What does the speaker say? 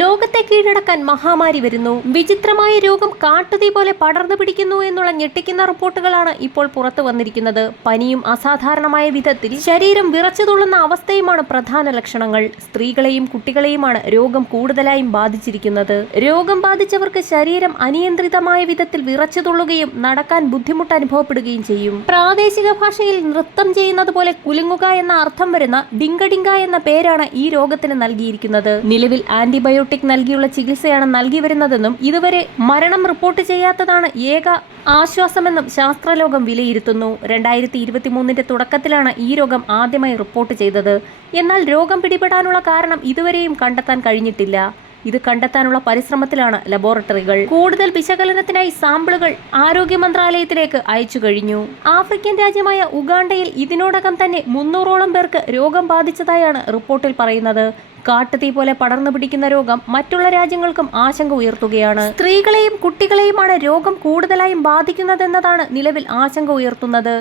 ലോകത്തെ കീഴടക്കാൻ മഹാമാരി വരുന്നു. വിചിത്രമായ രോഗം കാട്ടുതീ പോലെ പടർന്നു പിടിക്കുന്നു എന്നുള്ള ഞെട്ടിക്കുന്ന റിപ്പോർട്ടുകളാണ് ഇപ്പോൾ പുറത്തു വന്നിരിക്കുന്നത്. പനിയും അസാധാരണമായ വിധത്തിൽ ശരീരം വിറച്ചു തുള്ളുന്ന അവസ്ഥയുമാണ് പ്രധാന ലക്ഷണങ്ങൾ. സ്ത്രീകളെയും കുട്ടികളെയുമാണ് രോഗം കൂടുതലായും ബാധിച്ചിരിക്കുന്നത്. രോഗം ബാധിച്ചവർക്ക് ശരീരം അനിയന്ത്രിതമായ വിധത്തിൽ വിറച്ചു തുള്ളുകയും നടക്കാൻ ബുദ്ധിമുട്ട് അനുഭവപ്പെടുകയും ചെയ്യും. പ്രാദേശിക ഭാഷയിൽ നൃത്തം ചെയ്യുന്നത് പോലെ കുലുങ്ങുക എന്ന അർത്ഥം വരുന്ന ഡിങ്കഡിങ്ക എന്ന പേരാണ് ഈ രോഗത്തിന് നൽകിയിരിക്കുന്നത്. നിലവിൽ ആന്റിബയോട്ടിക് നൽകിയുള്ള ചികിത്സയാണ് നൽകി വരുന്നതെന്നും ഇതുവരെ മരണം റിപ്പോർട്ട് ചെയ്യാത്തതാണ് ഏക ആശ്വാസമെന്നും ശാസ്ത്രലോകം വിലയിരുത്തുന്നു. രണ്ടായിരത്തി ഇരുപത്തി മൂന്നിന്റെ തുടക്കത്തിലാണ് ഈ രോഗം ആദ്യമായി റിപ്പോർട്ട് ചെയ്തത്. എന്നാൽ രോഗം പിടിപെടാനുള്ള കാരണം ഇതുവരെയും കണ്ടെത്താൻ കഴിഞ്ഞിട്ടില്ല. ഇത് കണ്ടെത്താനുള്ള പരിശ്രമത്തിലാണ് ലബോറട്ടറികൾ. കൂടുതൽ വിശകലനത്തിനായി സാമ്പിളുകൾ ആരോഗ്യ മന്ത്രാലയത്തിലേക്ക് അയച്ചു കഴിഞ്ഞു. ആഫ്രിക്കൻ രാജ്യമായ ഉഗാണ്ടയിൽ ഇതിനോടകം തന്നെ മുന്നൂറോളം പേർക്ക് രോഗം ബാധിച്ചതായാണ് റിപ്പോർട്ടിൽ പറയുന്നത്. കാട്ടുതീ പോലെ പടർന്നു പിടിക്കുന്ന രോഗം മറ്റുള്ള രാജ്യങ്ങൾക്കും ആശങ്ക ഉയർത്തുകയാണ്. സ്ത്രീകളെയും കുട്ടികളെയുമാണ് രോഗം കൂടുതലായും ബാധിക്കുന്നതെന്നതാണ് നിലവിൽ ആശങ്ക ഉയർത്തുന്നത്.